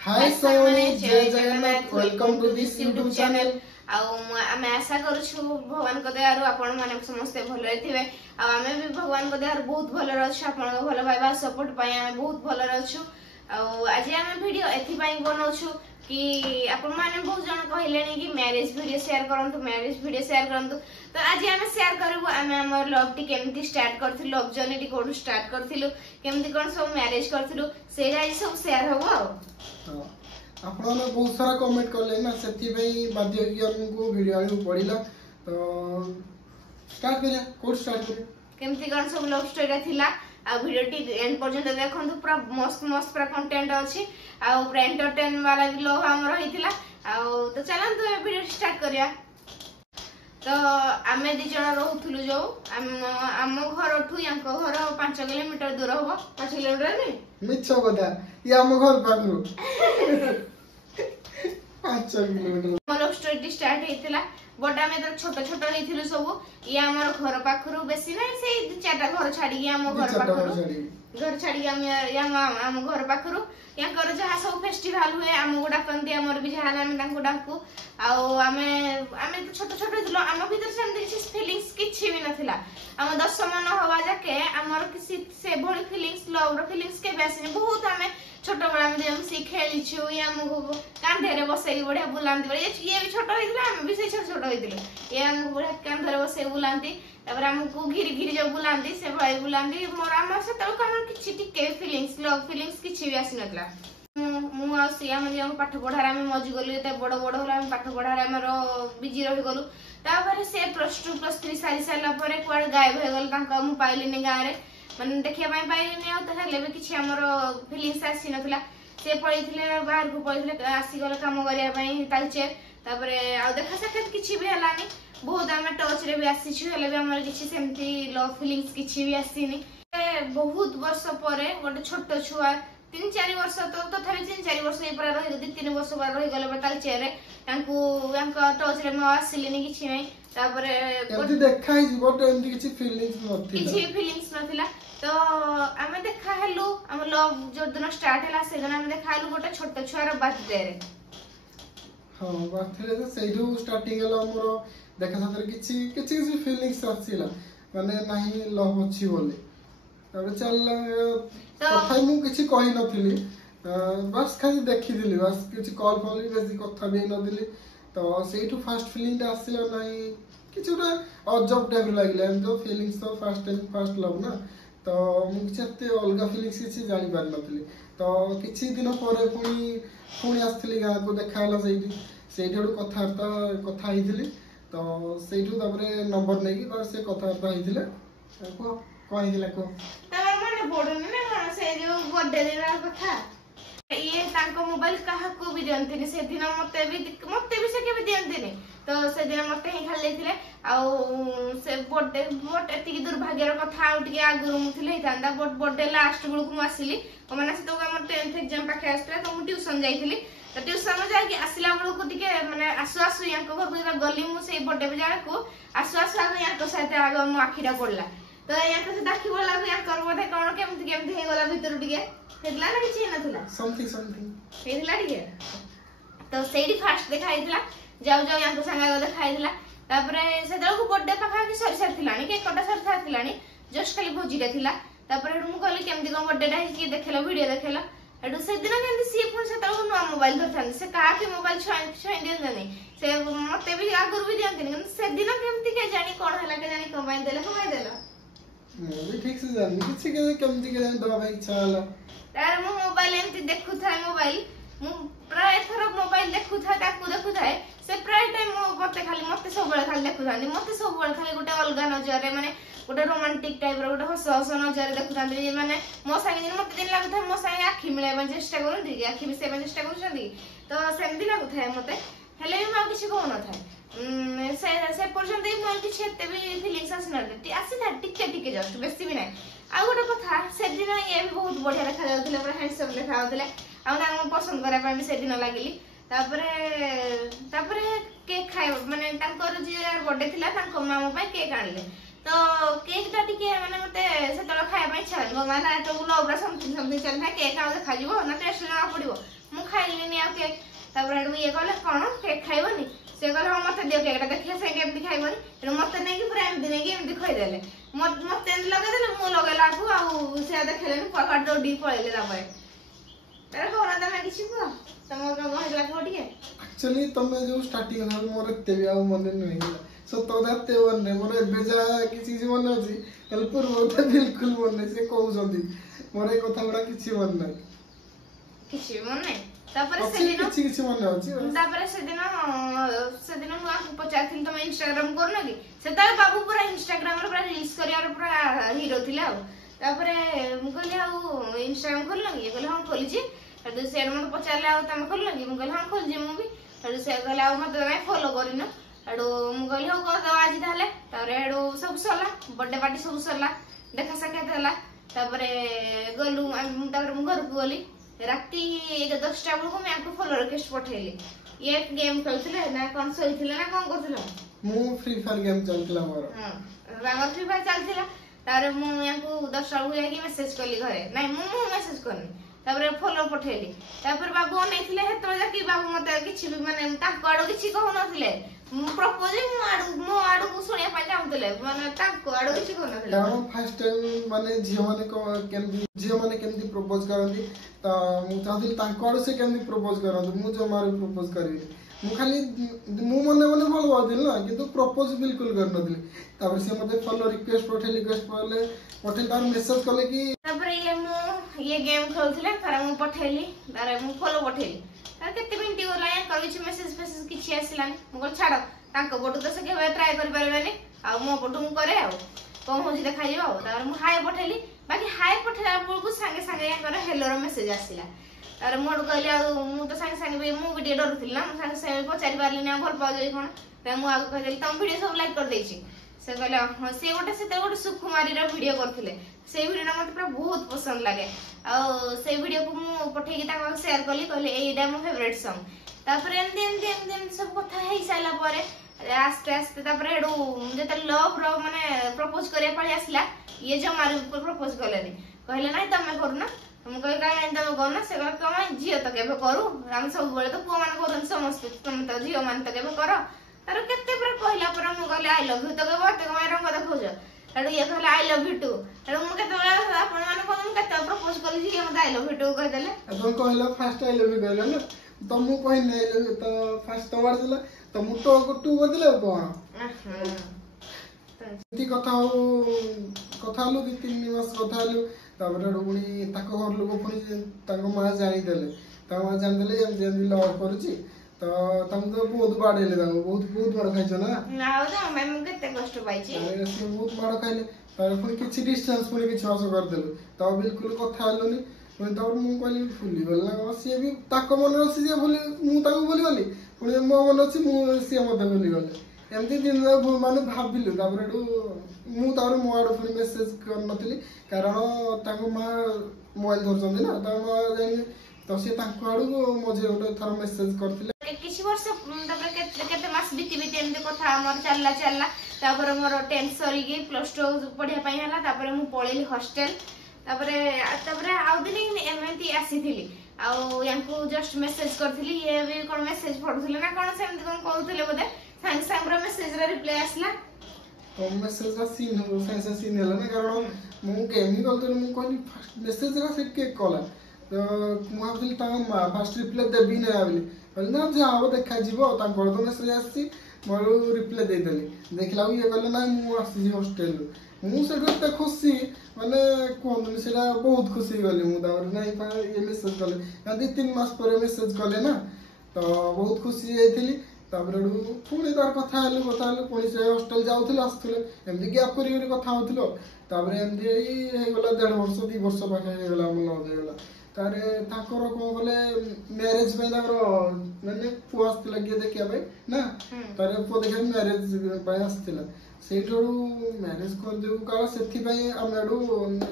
हाय सोनी जय Jagannath welcome to this YouTube channel आम आशा करूँ भगवान को दयारू आपण मैंने समस्ते भले थे आम भी भगवान को दयार बहुत भल अच्छे आप भल पाइबा सपोर्ट पाई आम बहुत भल अच्छु आज आम वीडियो एथपाई बनाऊँ कि आपण मैंने बहुत जन कहले कि मैरिज वीडियो शेयर करूँ मैरिज वीडियो शेयर करूँ तो आज आम शेयर करूँ आम आम लव टी केमती स्टार्ट कर लव जर्नी टी कौन स्टार्ट करूँ केमती कौन सब मैरिज करूँ से सब शेयर हम आपण बहुत सारा कमेंट करले ना सेति बाध्य कि हमको वीडियो आनी पड़िला तो स्टार्ट करिया कोड स्टार्ट करिया केमती कौन सब लव स्टोरी थिला आ वीडियो टी एंड पर्यंत देखंतु पूरा मस्त मस्त पूरा कंटेंट अछि आ पूरा एंटरटेन वाला भी लव हमर रहितिला आ तो चलन तो वीडियो स्टार्ट करिया तो आमे दी जण रहउथुलु जो आम घर ठु यांको घर 5 किलोमीटर दूर होबो 5 किलोमीटर नहीं मिछ बता ये आम घर पाखरु 5 किलोमीटर लव स्टोरी स्टार्ट हेतिला बट आमे तो छोट छोट हेथिलु सब ये हमर घर पाखरु बेसी नै से 4टा घर छाडी आम घर पाखरु घर छाड़ी आम घर पाखरु याकर जहाँ सब फेस्टिवल हुए आमको डाकती आमर भी जहाँ आम डाकू आमे तो छोट छोट थी आम भर से फिलिंग्स किसी भी नाला आम 10 मन हवा जाके आमर किसी से भली फिलिंग्स लव फिलिंग्स के आसनी बहुत आम छोट बड़ा सी खेलीचु ये आमको कांधे बसई बढ़िया बुलाती ये भी छोट होता आम भी छोट छोट होते ये आमको बढ़िया कांधे बसई बुलाती तापर हमको घिरी घिरी जो बुलांती से भाई बुलांती मोर आम से किछि टिके फीलिंग्स लव फीलिंग्स किछि भी आसी नतला मु आ सिया म्हणजे हम पाठ पढार हम मजी गलु एते बड़ बड़ होला हम पाठ पढार हमर बिजी रहि गलु तापर से +2 +3 सारी साला परे क्वाड गायब हो गल तांका मु पाइलिनी गां रे माने देखिया पाई पाइलिनी आ तहले भी किछि हमर फीलिंग्स आसी नतला से पळिथिले बाहर को पळिथिले आसी गल काम करिया पई तालचे तापर आ देखा साक्षात किछि भी हलानी बहुत आम टच रे भी आसीछु हेले भी हमर किछि सेमती लव फीलिंग्स किछि भी आसीनी बहुत वर्ष पर गोटे छोट छुआ 3-4 वर्ष तो तथापि 3-4 वर्ष पर रही 2-3 वर्ष पर रही गले बताल चेरे टच रे आसिलिनी किछि नै तापरे एमती देखा ही बट एमती किछि फीलिंग्स नथिला किछि फीलिंग्स नथिला तो आमे देखा हेलु हम लव जो दिन स्टार्ट हला से दिन आमे देखा हेलु गोटे छोट छुआ रो बर्थडे रे हां बर्थडे तो सेइडू स्टार्टिंग हला हमरो देखा साथरे किछि किछि किछि फीलिंग्स आसीला माने नाही लव अछि बोले तबे चल कथा मु किछि कहि नथिली बस खाली देखिदिली बस किछि कॉल फॉल बेसी कथा भी नथिली तो सेइटू फर्स्ट फीलिंग आसीला नाही किछि उटा अजब टाइप लागला एम तो फीलिंग्स तो फर्स्ट टाइम फर्स्ट लव ना तो मु किछते अलगा फीलिंग्स किछि जानि पार नथिली तो किछि दिन परे पुनी आस्थिली गां को देखाला सेइठू कथा हिथिली तो सेइठू तापरे नंबर नेकी पर से कथा हिथिले को कहिदिला को तमर माने बोडने ना से जो बर्थडे रे कथा ये तांको मोबाइल काहा को भी दियंतिनी से दिन मते भी से के भी दियंतिनी तो से दिन मते ही खाली लेथिले आ से बर्थडे बट एति की दुर्भाग्यर कथा आ टिके आगुरु मुथिले हितांदा बट बर्थडे लास्ट गुळु को आसिली माने से तो हमर 10th एग्जाम पाखे आस्त्रा तो मु ट्यूशन जाईथिली तो ट्यूशन में जाके आसिला बेलू को टिके माने आसु आसु यांको घर को गली मु से बर्थडे पे जाए को आसु आसु आगे यांको साथे आगे मु आखिरा पड़ला तो यांको से दाखी बोला को यांकर बोधे कोन केमती हे गला भीतर टिके हेतला ना किछि नथला समथिंग हेतला टिके तो सेडी फास्ट देखा हेतला जाऊ जाऊ यांको संगा देखा हेतला तापरे से दळको बर्थडे पाखा कि सरी सरी थिलानी के कटा सरी सरी थिलानी जस्ट खाली भोजी रे थिला तापरे मु कहली केमती कोन बर्थडे टा कि देखला वीडियो देखला एडु से दिन केमती सी फोन से तळको नो मोबाइल धरथान से का के मोबाइल छोइ दियन जानी से मते भी आगुर भी दियंतिन କିନ୍ତୁ से दिन केमती के जानी कोन हला के जानी कमाई देला भी ठीक से जानी किछि के केमती के जानी दबा भाई इच्छा हला तार मु मोबाइल एमती देखु था मोबाइल मु प्राय थर मोबाइल देखु था ताकू देखु था से प्राय टाइम मते सब बेला खाली देखु थानी मते सब बेला खाली गोटे अलगा नजर रे माने गोटे रोमांटिक टाइप रो गोटे हस हस नजर देखु थानी जे माने मो संगे दिन मते दिन लागु था मो संगे आखी मिलाय चेष्टा करन कि आखी मिसे चेष्टा करछन तो सेमदी लागु था मते हेले भी मा किछि को न था से पर्यंत मोर किछि एते भी फीलिंग्स आसी न आसी था टिके जस्ट बेसी भी नाही आ गोटे कथा से दिन ये भी बहुत बढ़िया देखा जाउतले पूरा हैंडसम देखा जाउतले आ ना पसंद करा पे से दिन लागिली तापरे केक खाय माने तांकर जे बर्थडे थिला तांको मामा पे केक आनले तो केक टा टिके माने मते से तळ खाय पे इच्छा गो माने तो लवरा समथिंग चल ना केक आ देखा जीवो ना टेस्ट ना पड़िबो मु खाइली केक तापर हेडू ये कहले कोन केक खाइबनी से कहले हम मते दियो केकटा देखिए से केमती खाइबनी हेडू मते नै कि पूरा एमती खोइ देले मते लगे देले मु लगे लाखु आ से देखले पकड़ दौड़ी पळेले तापर तारे कोन तमे किछि को तम कहला कोडी एक्चुअली तमे जो स्टार्टिंग हल मोर एते भी आ मन नै सत दाते मन मोर एबे जा किछि किछि मन अछि कल पूर्व त बिल्कुल मन नै से कहउछंदी मोर ए कथा बडा किछि मन नै किछि मन नै तापर से दिन किछि मन अछि तापर से दिन मु आपको पचारथिन तमे इंस्टाग्राम करनो कि सेता बाबू पूरा इंस्टाग्राम रे पूरा रील्स करियार पूरा हीरो थिला तापर मु कहली आ इंस्टाग्राम खोलनो कि कहले हम खोली छी हेदु से मते पचारले आ तमे खोलनो कि मु कहली हां खोल जे मु भी हेदु से कहले आ मते नै फॉलो करिनो हेडू मु कहली हो कर दवा आज ताले तारे हेडू सब सरला बर्थडे पार्टी सब सरला देखा साक्षात हला तारे गलु तारे मु घर को गली राती 10टा बेलू मैं आपको फॉलो रिक्वेस्ट पठेली ये गेम खेलथिले ना कोन सहिथिले ना कोन करथिले मु फ्री फायर गेम चलथिला मोर हां रामा फ्री फायर चलथिला तारे मु याको 10टा बेलू जाकी मेसेज करली घरे नै मु मेसेज करनी तापर फॉलो पठेली तापर बाबू नैथिले हेतो जाकी बाबू मते किछि भी माने ताको आडो किछि कहू नथिले प्रपोज मो आडो को सुनिया पाइ जाउतले माने ताको आडो किछि कहू नथिले कारण फर्स्ट टाइम माने झियो माने केमदी प्रपोज करंदी त मु चाहथिल ताको आडो से केमदी प्रपोज करंदी मु जो मारे प्रपोज करबी मु खाली मु मने भल बादिल ना किंतु प्रपोज बिल्कुल कर नथिल तापर से मते फॉलो रिक्वेस्ट पठेली तार मेसेज करले कि तापर ये गेम खेलथिले तारे मु पठेली तारे मु फॉलो पठेली तारे केते मिनिट होला या कर किछि मेसेज किछि आसिलानी मु कहल छाड़ ताको बोटू तो से केबे ट्राई कर परबेनी आ मो बोटू मु करे आ कोन होजी देखा जिवो तारे मु हाय पठेली बाकी हाय पठेला बेलकु संगे संगे या करे हेलो रो मेसेज आसिला तारे मोड कहली आ मु तो संगे संगे मु वीडियो डरथिल ना संगे संगे पचारि पारली ना भल पाउ जई कोन त मु आगु कहली तम वीडियो सब लाइक कर देछि से कहले हां से गोटे सुकुमारी रो वीडियो करथिले से वीडियो ना मते पूरा बहुत पसंद लागे आ से वीडियो को मु पठेकी ता शेयर करली कहले एइडा मो फेवरेट सॉन्ग तापर एम सब कथा हेई साला पारे आस्ते आस्ते तापर हेडू जते लव रो माने प्रपोज करे पळी आसला ये जो मारे प्रपोज करलेनी कहले नाही तमे करू ना हम कहि का एंदा गना से कहले कमा जियो त केबे करू हम सब बेले तो पुआ मान करन समस्त तुम त जियो मान त केबे करो तार केते पर कहला पर हम कहले आई लव यू त केबे त कमा रंग देखौज हेडू ये कहले आई लव यू टू हेडू मु केते बेले आपन मान को हम केते प्रपोज करली जे हम आई लव यू टू कह देले अपन कहला फर्स्ट आई लव यू कहला ना तो मु कहि नै त फर्स्ट तो वर्ड दिला तो मु तो को टू बदले कोन ती कथा लु 2-3 मास कथा लु तापर डुणी ताको घर लोग पुनी ताको मां जानि देले ता मां जानि देले एम लव करछि तो तम तो बहुत बाडेले ताको बहुत मार खाइछ ना ना हो तो मैं केते कष्ट पाइछि अरे से बहुत मार खाइले तार पुनी किछि डिस्टेंस पुनी किछि आस कर देलु तो बिल्कुल कथा हलुनी पुनी तापर मु कहली फुली गला से भी ताको मन रसी जे बोली मु ताको बोली गली पुनी मो मन अछि मु से मते बोली गले एमती दिन माने भाबिलु तापर मु तार मो आडो पुनी मेसेज कर नथिली कारण ताको मा मोबाइल धरछन्दी ना ता मा जानि तो से ताको आडो मजे ओटे थर मेसेज करथिले किछि वर्ष तापर केते मास बीती एमती कथा हमर चलला तापर मोर 10th सरी के +2 पढिया पई हला तापर मु पळेली हॉस्टल तापर आउ दिन एमती आसीथिली आउ यांको जस्ट मेसेज करथिली ये भी कोन मेसेज पढुथिले ना कोन सेमती कोन कहउथिले बोले सांग सांग रो मेसेज रे रिप्लाई आसला तो मेसेज रा सीन हो सेंस सीन हला ना कारण मु गेमिंग करते मु कहली फर्स्ट मेसेज रा से के कला तो मु भाबिल ता फर्स्ट रिप्लाई देबी ना आबली कहली ना जाओ देखा जीवो ता कर तो मेसेज आसी मोर रिप्लाई दे देली देखला ये कहले ना मु आसी हॉस्टल मु से खुशी माने कोन सेला बहुत खुशी गली मु तार नहीं पा ये मेसेज कले 2-3 मास पर मेसेज कले ना तो बहुत खुशी जाइथिली तापर पुणी तार कथा पुणी से हॉस्टल जाउथिले आसथिले एमदी गैप करी कथा होथिलो तापर एमदी हे गला 1.5 वर्ष 2 वर्ष पाखे हे गला मन हो गला तारे ताकर को बोले मैरिज पे ताकर माने पुआ आसथिला के देखिया भाई ना तारे पो देखा मैरिज पे आसथिला सेठो मैरिज कर देउ का सेथि पई हमडू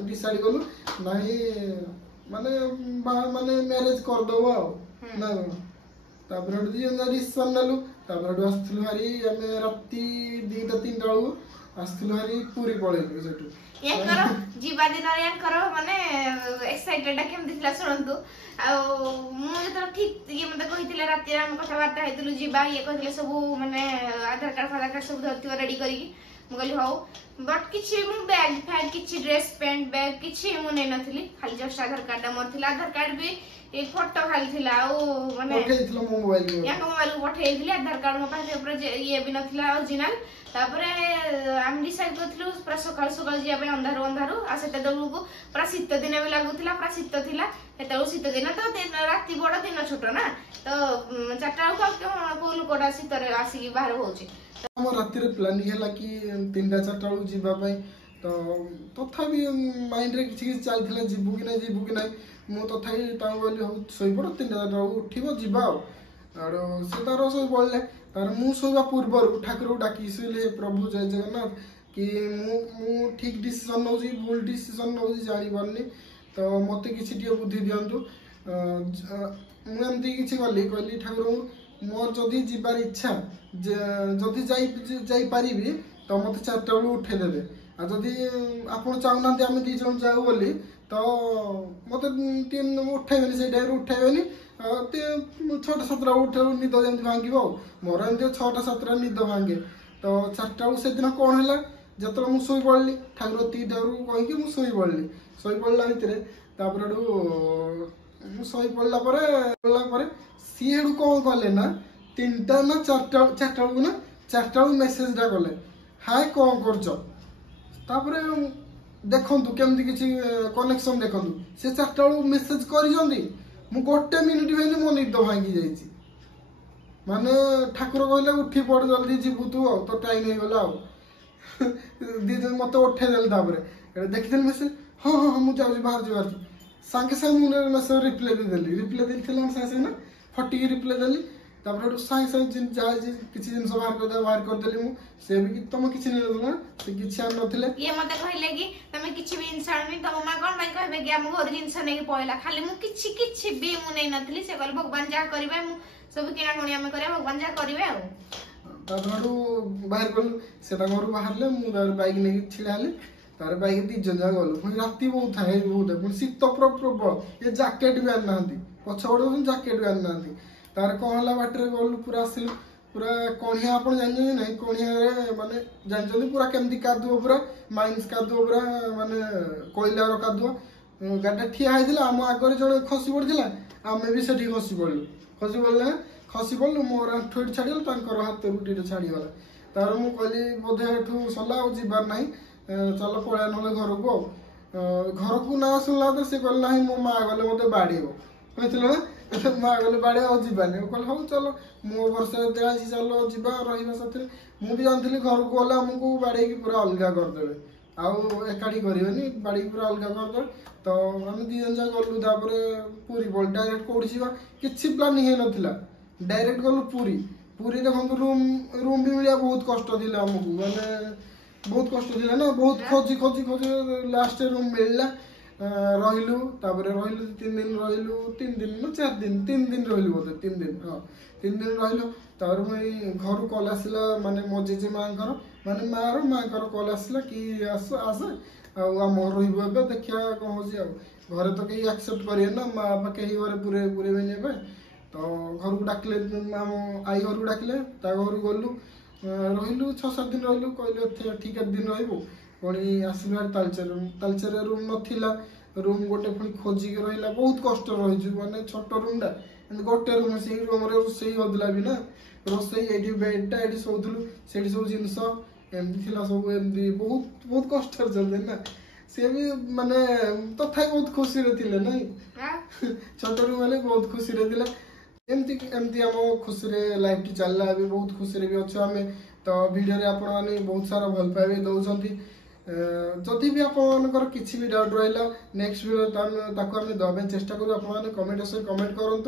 डिसाइड कलु नाही माने मैरिज कर दबो ना तापर दियो ना रिसन नलु तापर आसथिलु हारी हमें राती 2-3 बेलू आसथिलु हरी पूरी पळेलु सेटु याकर जीवा दिन याकर माने एक्साइटेड केम दिखला सुनंतु आ मु जतर ठीक ये मते कहितले राती हम कथा बार्ता हेतलु जीवा ये कहितले सब माने आधार कार्ड सब धरती रेडी करी मु कहली हो बट किछि मु बैग फैग किछि ड्रेस पैंट बैग किछि मु नै नथली खाली जस्ट आधार कार्ड मोर थिला आधार कार्ड भी ए फोटो खाली थिला ओ माने पठेइतलो मोबाइल या मोबाइल पठेइतली आधार कार्ड मो पास ऊपर ये भी नथला ओरिजिनल तापरे हम डिसाइड करथिलु पूरा सकाळ सकाळ जिया पे अंधारू अंधारू आ सेते दलु को पूरा शीत दिन भी लागुथिला पूरा शीत थिला हेतलु शीत दिन तो राती बड़ दिन छोट ना तो चारटा को कोलु कोडा शीत रे आसी बाहर होउची हम राती रे प्लानिंग हैला कि 3टा 4टा जिबा पई तो तथापि माइंड रे किछि चलथिला जिबु कि नै मु तथापि ताऊ बोली हो सोई पड़ 3टा 4टा उठिबो जिबा आरो से तारो सोई बोलले तार मु सोइबा पूर्व ठाकुर डाकी सुले प्रभु जय जगन्नाथ कि मु ठीक डिसीजन नौजी भूल डिसीजन नौजी जानि बन्नी तो मते किछि टियो बुद्धि दियंतु मु एमती किछि कहली ठाकुर मोर जदी जिबार इच्छा जदी जाई पारिबी तो मते 4टा बेलू उठे देबे आ जदी आपण चाहनांती हम दी जण जाऊ बोली तो मते 3 उठेबेनी से डायरे उठेबेनी छोटा 7टा उठे निद जमी भांगो मोर एमती 6टा 7टा निद भांगे तो 4टा से दिन कौन है जो मुझे शोई पड़ी ठाकुर 3टा कहीकि मुझे शोई पड़ा भितर शोई पड़ा सी हेडू कौन कले ना 3टा ना 4टा बेलू ना 4टा मेसेजटा कले हाय कौन कर देखु केमती किसी कनेक्शन देखु से 4टा मेसेज कर मु 1 मिनिट भी मो निद भांगी जाइए माने ठाकुर कहले उठी पड़ जल्दी जीवु तू तो टाइम हो गला दी मत उठे देले देखिदेल मेसेज हाँ हाँ हाँ मुझे बाहर सांगे सांगे मुझे मेसेज रिप्लाई देदेली सांगे ना फटिक रिप्लाई देली सांगे सांगे जहाँ किसी जिन बाहर करदेली से भी तुम किसी नहीं से किसी आन नथिले ये मते कहले कि तमे किछि भी इंसान नहीं तो मा कोन भाई कहबे कि हम घर जिंस नै पळला खाली मु किछि भी मु नै नथली से कहले भगवान जा करबे मु सब किना कोनिया में करे भगवान जा करबे आ ताडू बाहर गलु सेटा घर बाहरले मु तार बाइक नै छिड़ाले तार बाइक दी जजा गलु पुनी राती बहुत थाए बहुत पुनी शीत प्रबल ये जैकेट भी आन नांदी पछबड़ जैकेट भी आन नांदी तार कहला बाटरे गलु पूरा आसिलु पूरा कणिया आप जानते ना कणिया माने जानते पूरा केमती कादुओ पूरा माइंस कादुओ पूरा माने कोयलार कादुओ गाड़ी ठिया होता आम आगे जो खसी पड़ा आम भी से खसी पड़ू मोर आंठुएट छाड़गला हाथ रुटी छाड़गला तार मु कहली बोधे एठू सरला जीवार ना चल पड़ा ना घर को ना शुणला तो सी कहला ना मो माँ गले मत बाड़े कहते ना माँ गले बाड़े जावानी कल हाँ चलो मो वर्ष चलो जीवा रही मु भी जानती घर को गले आमको बाड़े पूरा अलग करदे आउ एकाठी करेनि बाड़ी पूरा अलग करदे तो आम दी जन जाक गलु पूरी बोल डायरेक्ट कौटी जावा किसी प्लानिंग होना डायरेक्ट गलु पूरी देखो रूम भी मिलिया बहुत कष्ट थी आमको माने बहुत कष्ट थी ना बहुत खोजी खोजी खोजी लास्ट रूम मिलला रहिलु रहिलु 3 दिन रहिलु 3 दिन ना 4 दिन 3 दिन रहिलु बोधे 3 दिन हाँ 3 दिन रहिलु मुई घर कल आसला माने मो जेजे माँ माने माँ कल आसला कि आस आस आम रही देखिया कौन हो घरे तो कहीं एक्सेप्ट करें ना माँ बापा कहीं घरे पूरे पूरे तो घर को डाकिले आम आई घर को डाकिले घर गलु रहिलु 6-7 दिन रहिलु कहले ठीक 8 दिन रहिबो पुणी आसलु तालचेर रूम नथिला रूम गोटे पुणी खोजिक रहिला बहुत कष्ट रही माने छोट रूमटा गोटे रूम से रूम रोसई होता भी ना रोसई ये बेडटा ये शोलु से सब जिनस एमती सब एमती बहुत बहुत कष्ट चलते ना सी भी माने तथा बहुत खुशी थे ना छोट रूम है बहुत खुशी थे एमती एमती आम खुशी लाइफ टी चलला भी बहुत खुशी भी अच्छे आम तो वीडियो आप बहुत सारा भल पाइबे दौरान जदि भी आपंकर किसी भी डाउट रहा नेक्स्ट वीडियो आम दबा चेष्टा करूँ आप कमेंट कमेंट करूँ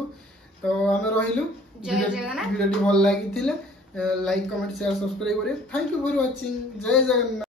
तो आम रही वीडियो भल लगी लाइक कमेंट शेयर सब्सक्राइब करें थैंक यू फॉर वाचिंग जय जगन्नाथ।